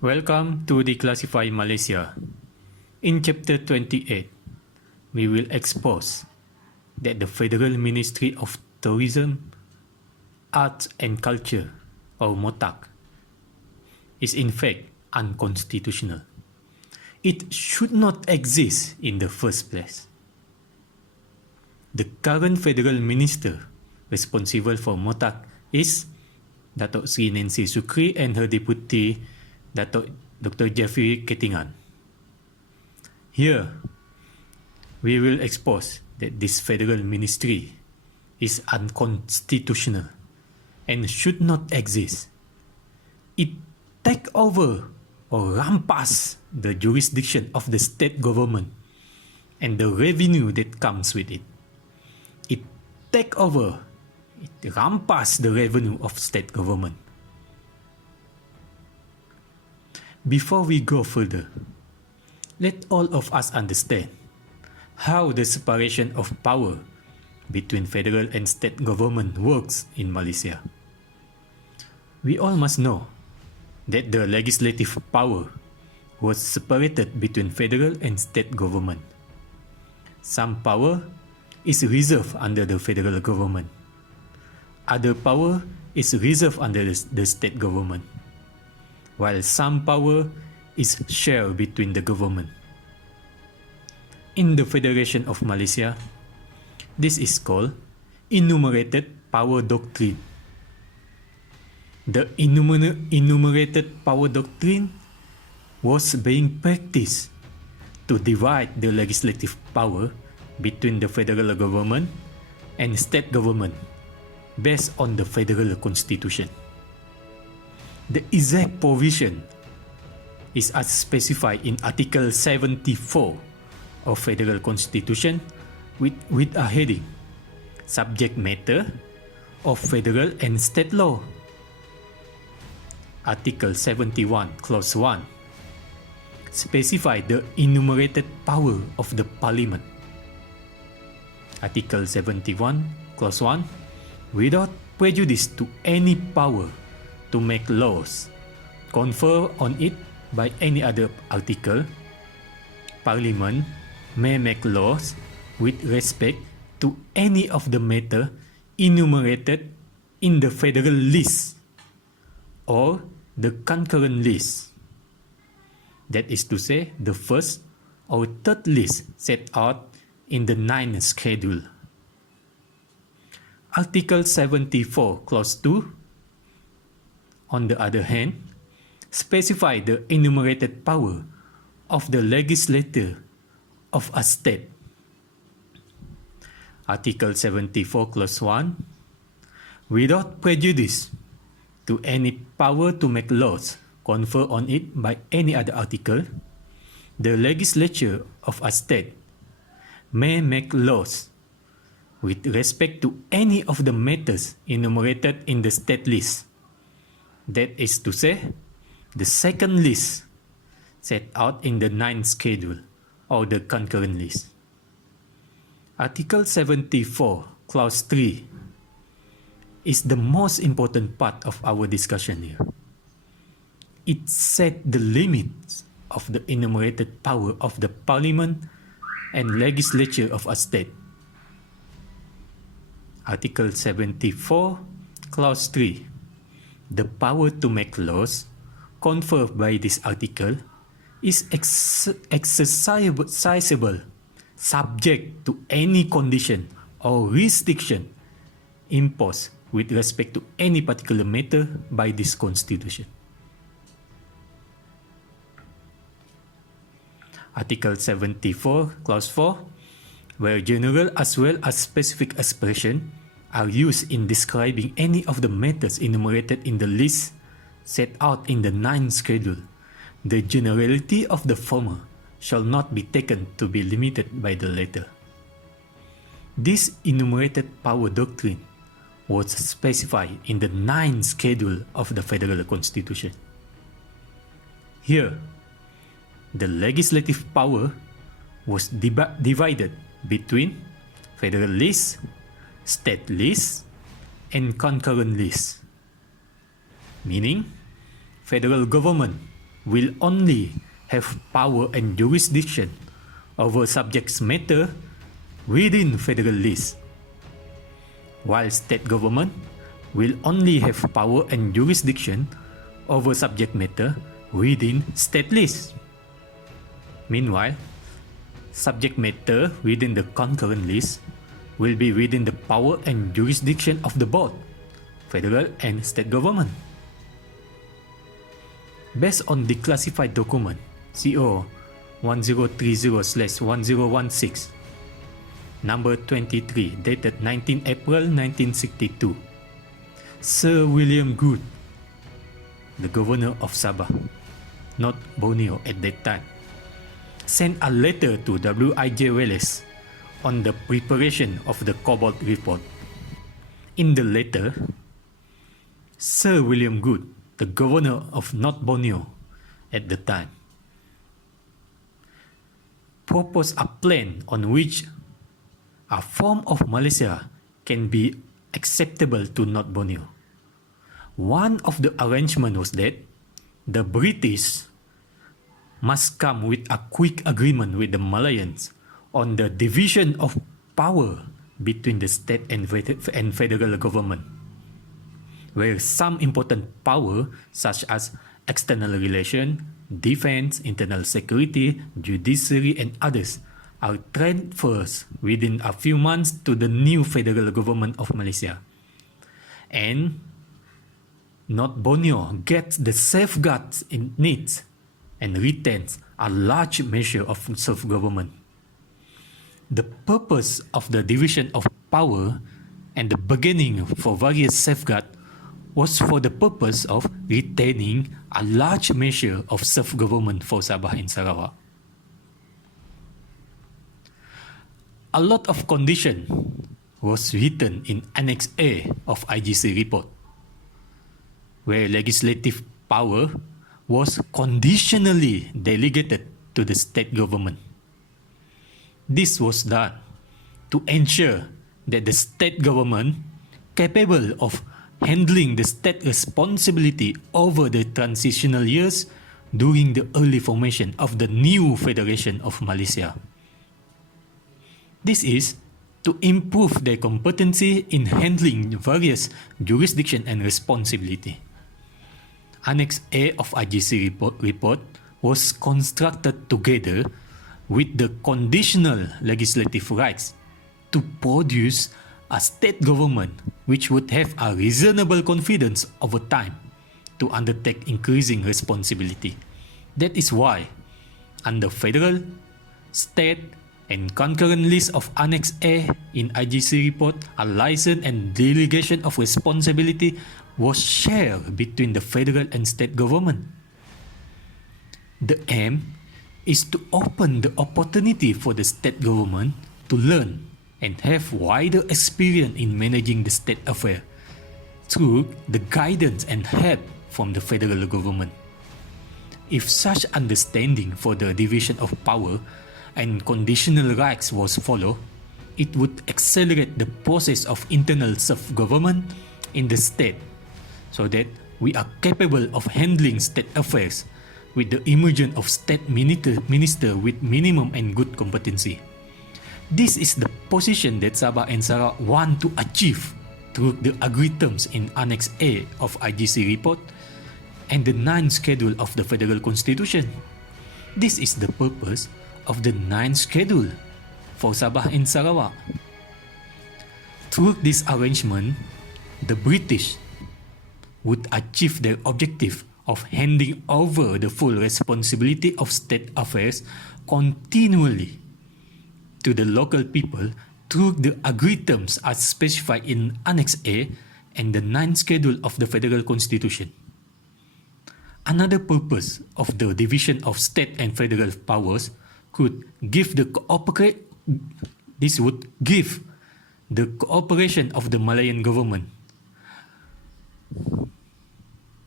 Welcome to Declassify Malaysia. In Chapter 28, we will expose that the Federal Ministry of Tourism, Arts and Culture, or MOTAC, is in fact unconstitutional. It should not exist in the first place. The current Federal Minister responsible for MOTAC is Datuk Sri Nancy Sukri and her Deputy Datuk Dr. Jeffrey Ketingan. Here, we will expose that this federal ministry is unconstitutional and should not exist. It take over or rampas the jurisdiction of the state government and the revenue that comes with it. It take over, it rampas the revenue of state government. Before we go further, let all of us understand how the separation of power between federal and state government works in Malaysia. We all must know that the legislative power was separated between federal and state government. Some power is reserved under the federal government. Other power is reserved under the state government, while some power is shared between the government. In the Federation of Malaysia, this is called Enumerated Power Doctrine. The Enumerated Power Doctrine was being practiced to divide the legislative power between the federal government and state government based on the federal constitution. The exact provision is as specified in Article 74 of Federal Constitution with a heading, Subject Matter of Federal and State Law. Article 71, Clause 1 specify the enumerated power of the Parliament. Article 71, Clause 1 without prejudice to any power to make laws conferred on it by any other article, Parliament may make laws with respect to any of the matter enumerated in the federal list or the concurrent list. That is to say, the first or third list set out in the 9th schedule. Article 74, Clause 2, on the other hand, specify the enumerated power of the legislature of a state. Article 74, Clause 1, without prejudice to any power to make laws conferred on it by any other article, the legislature of a state may make laws with respect to any of the matters enumerated in the state list. That is to say, the second list set out in the 9th schedule or the concurrent list. Article 74, Clause 3 is the most important part of our discussion here. It set the limits of the enumerated power of the Parliament and legislature of a state. Article 74, Clause 3. The power to make laws conferred by this article is exercisable subject to any condition or restriction imposed with respect to any particular matter by this constitution. Article 74, Clause 4, where general as well as specific expression are used in describing any of the matters enumerated in the list set out in the 9th schedule, the generality of the former shall not be taken to be limited by the latter. This enumerated power doctrine was specified in the 9th schedule of the Federal Constitution. Here, the legislative power was divided between federal list, state list, and concurrent list, meaning federal government will only have power and jurisdiction over subject matter within federal list, while state government will only have power and jurisdiction over subject matter within state list. Meanwhile, subject matter within the concurrent list will be within the power and jurisdiction of the both federal and state government. Based on declassified document CO 1030/1016, number 23, dated 19 April 1962, Sir William Good, the governor of Sabah, not Borneo at that time, sent a letter to W.I.J. Wallace on the preparation of the Cobalt Report. In the letter, Sir William Good, the governor of North Borneo at the time, proposed a plan on which a form of Malaysia can be acceptable to North Borneo. One of the arrangements was that the British must come with a quick agreement with the Malayans on the division of power between the state and federal government, where some important power such as external relation, defense, internal security, judiciary and others are transferred within a few months to the new federal government of Malaysia. And North Borneo gets the safeguards it needs and retains a large measure of self-government. The purpose of the division of power and the beginning for various safeguards was for the purpose of retaining a large measure of self-government for Sabah and Sarawak. A lot of condition was written in Annex A of IGC report, where legislative power was conditionally delegated to the state government. This was done to ensure that the state government capable of handling the state responsibility over the transitional years during the early formation of the new Federation of Malaysia. This is to improve their competency in handling various jurisdiction and responsibility. Annex A of IGC report was constructed together with the conditional legislative rights to produce a state government which would have a reasonable confidence over time to undertake increasing responsibility. That is why, under federal, state, and concurrent list of Annex A in IGC report, a license and delegation of responsibility was shared between the federal and state government. The aim is to open the opportunity for the state government to learn and have wider experience in managing the state affair through the guidance and help from the federal government. If such understanding for the division of power and conditional rights was followed, it would accelerate the process of internal self-government in the state so that we are capable of handling state affairs with the emergence of state minister with minimum and good competency. This is the position that Sabah and Sarawak want to achieve through the agreed terms in Annex A of IGC report and the 9th schedule of the Federal Constitution. This is the purpose of the 9th schedule for Sabah and Sarawak. Through this arrangement, the British would achieve their objective of handing over the full responsibility of state affairs continually to the local people through the agreed terms as specified in Annex A and the 9th schedule of the Federal Constitution. Another purpose of the division of state and federal powers would give the cooperation of the Malayan government.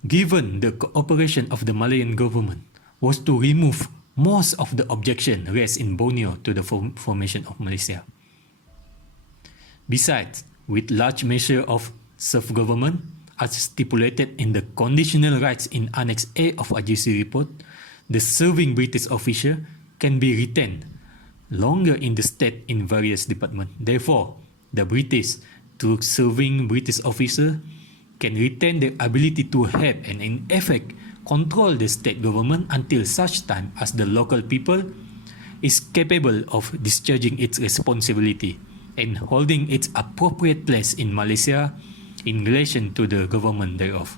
Given the cooperation of the Malayan government was to remove most of the objection raised in Borneo to the formation of Malaysia. Besides, with large measure of self-government, as stipulated in the conditional rights in Annex A of IGC report, the serving British officer can be retained longer in the state in various departments. Therefore, the British, through serving British officer, can retain the ability to have and in effect control the state government until such time as the local people is capable of discharging its responsibility and holding its appropriate place in Malaysia in relation to the government thereof.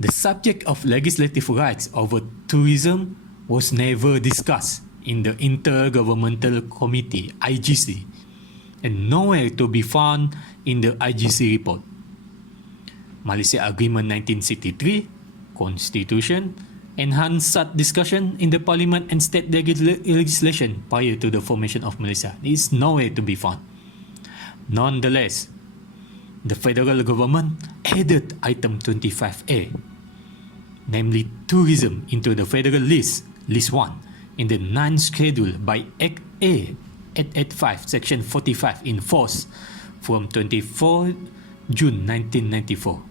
The subject of legislative rights over tourism was never discussed in the Intergovernmental Committee (IGC) and nowhere to be found in the IGC report. Malaysia Agreement 1963, Constitution, enhanced such discussion in the Parliament and state legislation prior to the formation of Malaysia. It is nowhere to be found. Nonetheless, the federal government added item 25A, namely tourism, into the federal list, list 1, in the 9th schedule by Act A 885, section 45, in force from 24 June 1994.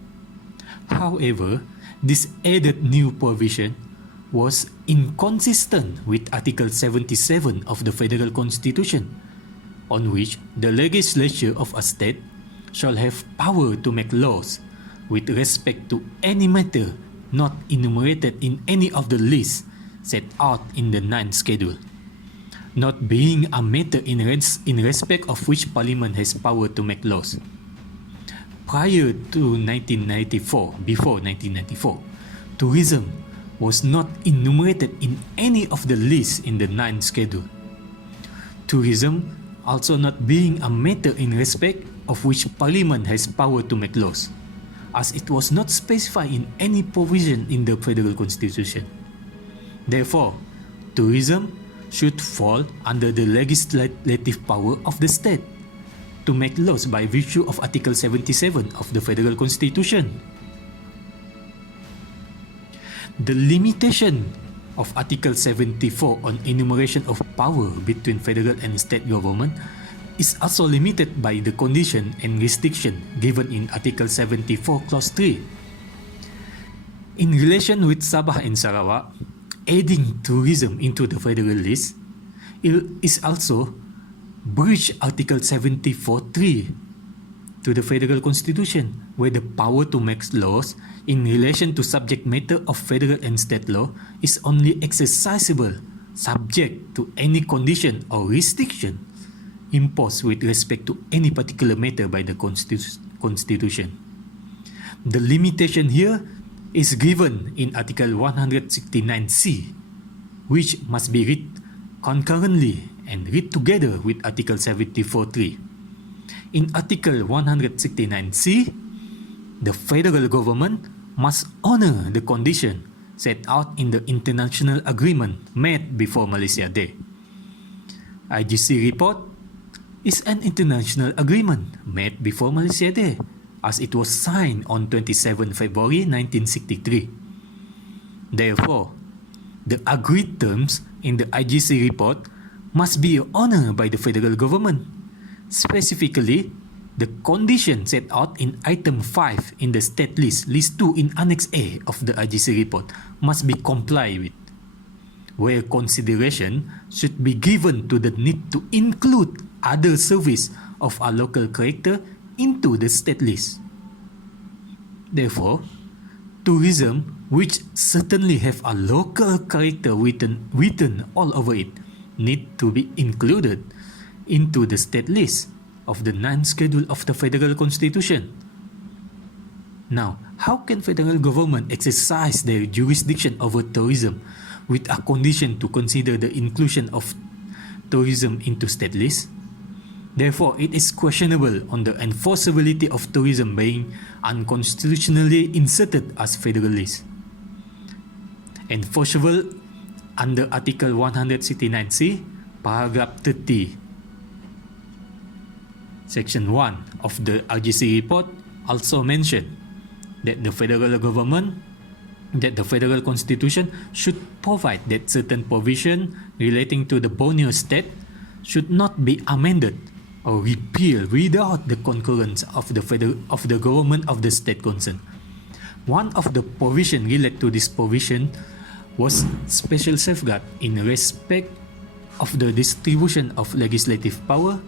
However, this added new provision was inconsistent with Article 77 of the Federal Constitution, on which the legislature of a state shall have power to make laws with respect to any matter not enumerated in any of the lists set out in the 9th schedule, not being a matter in respect of which Parliament has power to make laws. Prior to 1994, before 1994, tourism was not enumerated in any of the lists in the 9th schedule. Tourism also not being a matter in respect of which Parliament has power to make laws, as it was not specified in any provision in the Federal Constitution. Therefore, tourism should fall under the legislative power of the state to make laws by virtue of Article 77 of the Federal Constitution. The limitation of Article 74 on enumeration of power between federal and state government is also limited by the condition and restriction given in Article 74 Clause 3. In relation with Sabah and Sarawak, adding tourism into the federal list is also breach Article 74(3) to the Federal Constitution, where the power to make laws in relation to subject matter of federal and state law is only exercisable subject to any condition or restriction imposed with respect to any particular matter by the Constitution. The limitation here is given in Article 169C, which must be read concurrently and read together with Article 74(3). In Article 169C, the federal government must honor the condition set out in the international agreement made before Malaysia Day. IGC report is an international agreement made before Malaysia Day, as it was signed on 27 February 1963. Therefore, the agreed terms in the IGC report must be honored by the federal government. Specifically, the condition set out in item 5 in the state list, list 2 in Annex A of the IGC report, must be complied with, where consideration should be given to the need to include other service of a local character into the state list. Therefore, tourism, which certainly have a local character written all over it, need to be included into the state list of the 9th schedule of the Federal Constitution. Now, how can federal government exercise their jurisdiction over tourism with a condition to consider the inclusion of tourism into state list? Therefore, it is questionable on the enforceability of tourism being unconstitutionally inserted as federal list. Enforceable under Article 169C, paragraph 30, Section 1 of the IGC report also mentioned that the federal constitution should provide that certain provision relating to the Borneo state should not be amended or repeal without the concurrence of the government of the state concerned. One of the provisions related to this provision was special safeguard in respect of the distribution of legislative power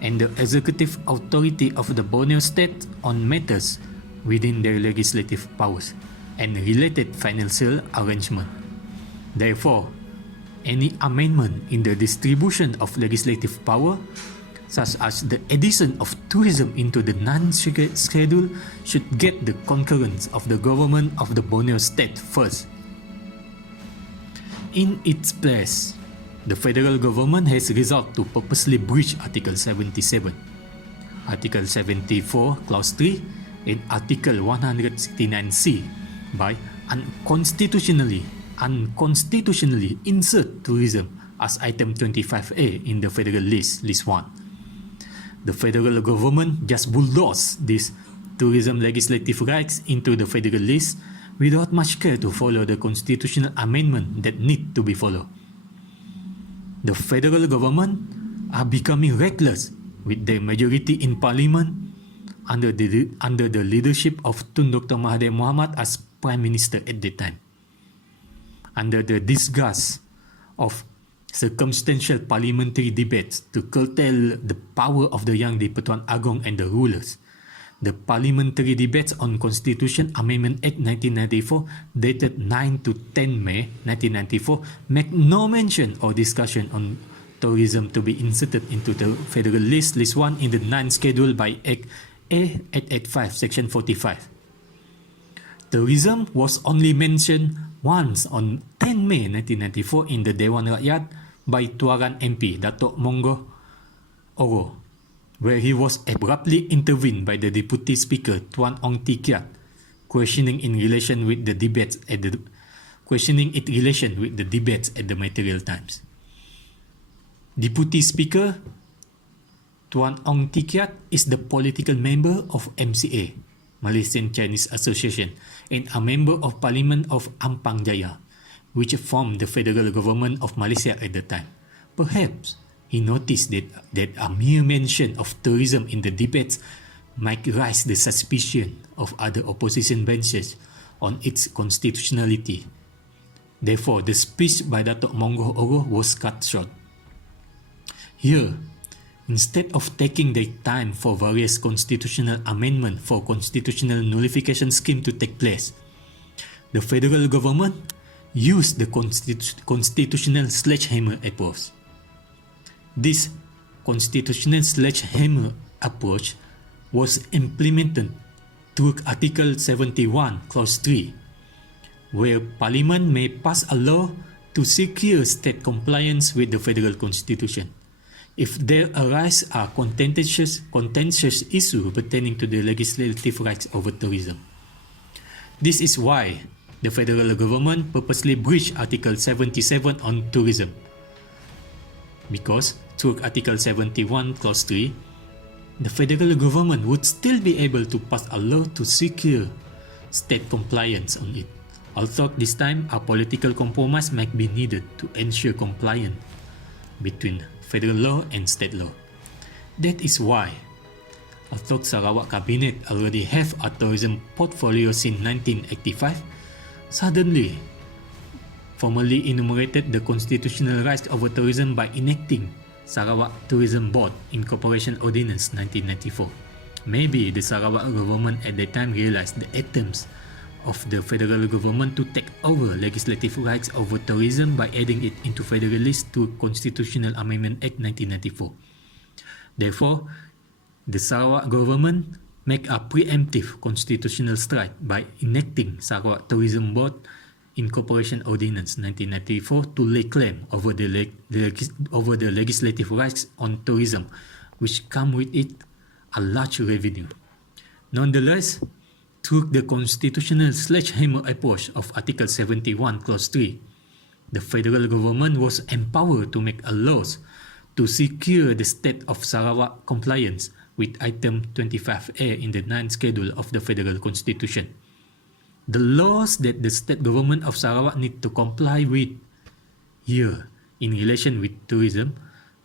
and the executive authority of the Borneo state on matters within their legislative powers and related financial arrangement. Therefore, any amendment in the distribution of legislative power, such as the addition of tourism into the non-schedule, should get the concurrence of the government of the Borneo state first. In its place, the federal government has resolved to purposely breach Article 77, Article 74, Clause 3, and Article 169C by unconstitutionally insert tourism as item 25A in the federal list 1. The federal government just bulldozed these tourism legislative rights into the federal list without much care to follow the constitutional amendment that need to be followed. The federal government are becoming reckless with their majority in parliament under the leadership of Tun Dr. Mahathir Mohamad as Prime Minister at that time. Under the disguise of circumstantial parliamentary debates to curtail the power of the Yang di-Pertuan Agong and the rulers, the parliamentary debates on Constitution Amendment Act 1994 dated 9 to 10 May 1994 make no mention or discussion on tourism to be inserted into the federal list 1 in the 9th schedule by Act A 885 Section 45. Tourism was only mentioned once on 10 May 1994 in the Dewan Rakyat by Tuaran MP Datuk Mongo Oro, where he was abruptly intervened by the Deputy Speaker Tuan Ong Tee Kiat, questioning it relation with the debates at the Material Times. Deputy Speaker Tuan Ong Tee Kiat is the political member of MCA, Malaysian Chinese Association, and a member of Parliament of Ampang Jaya, which formed the federal government of Malaysia at the time. Perhaps he noticed that a mere mention of tourism in the debates might raise the suspicion of other opposition benches on its constitutionality. Therefore, the speech by Datuk Mongo Oro was cut short. Here, instead of taking their time for various constitutional amendments for constitutional nullification scheme to take place, the federal government used the constitutional sledgehammer approach. This constitutional sledgehammer approach was implemented through Article 71, Clause 3, where Parliament may pass a law to secure state compliance with the federal constitution if there arise a contentious issue pertaining to the legislative rights over tourism. This is why the federal government purposely breached Article 77 on tourism, because through Article 71, Clause 3, the federal government would still be able to pass a law to secure state compliance on it, although this time a political compromise might be needed to ensure compliance between federal law and state law. That is why, although Sarawak Cabinet already have a tourism portfolio since 1985, suddenly formally enumerated the constitutional rights over tourism by enacting Sarawak Tourism Board Incorporation Ordinance 1994. Maybe the Sarawak government at that time realized the attempts of the federal government to take over legislative rights over tourism by adding it into federal list to Constitutional Amendment Act 1994. Therefore, the Sarawak government make a preemptive constitutional strike by enacting Sarawak Tourism Board Incorporation Ordinance 1994 to lay claim over the legislative rights on tourism, which come with it a large revenue. Nonetheless, through the constitutional sledgehammer approach of Article 71, Clause 3, the federal government was empowered to make laws to secure the state of Sarawak compliance with Item 25A in the 9th Schedule of the Federal Constitution. The laws that the state government of Sarawak need to comply with here in relation with tourism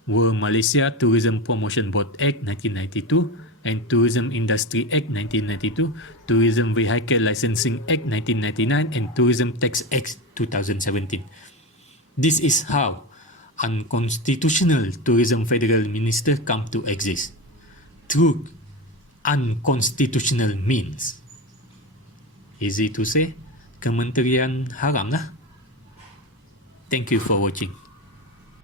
were Malaysia Tourism Promotion Board Act 1992 and Tourism Industry Act 1992, Tourism Vehicle Licensing Act 1999 and Tourism Tax Act 2017. This is how unconstitutional tourism federal minister come to exist, through unconstitutional means. Easy to say, kementerian haram lah. Thank you for watching.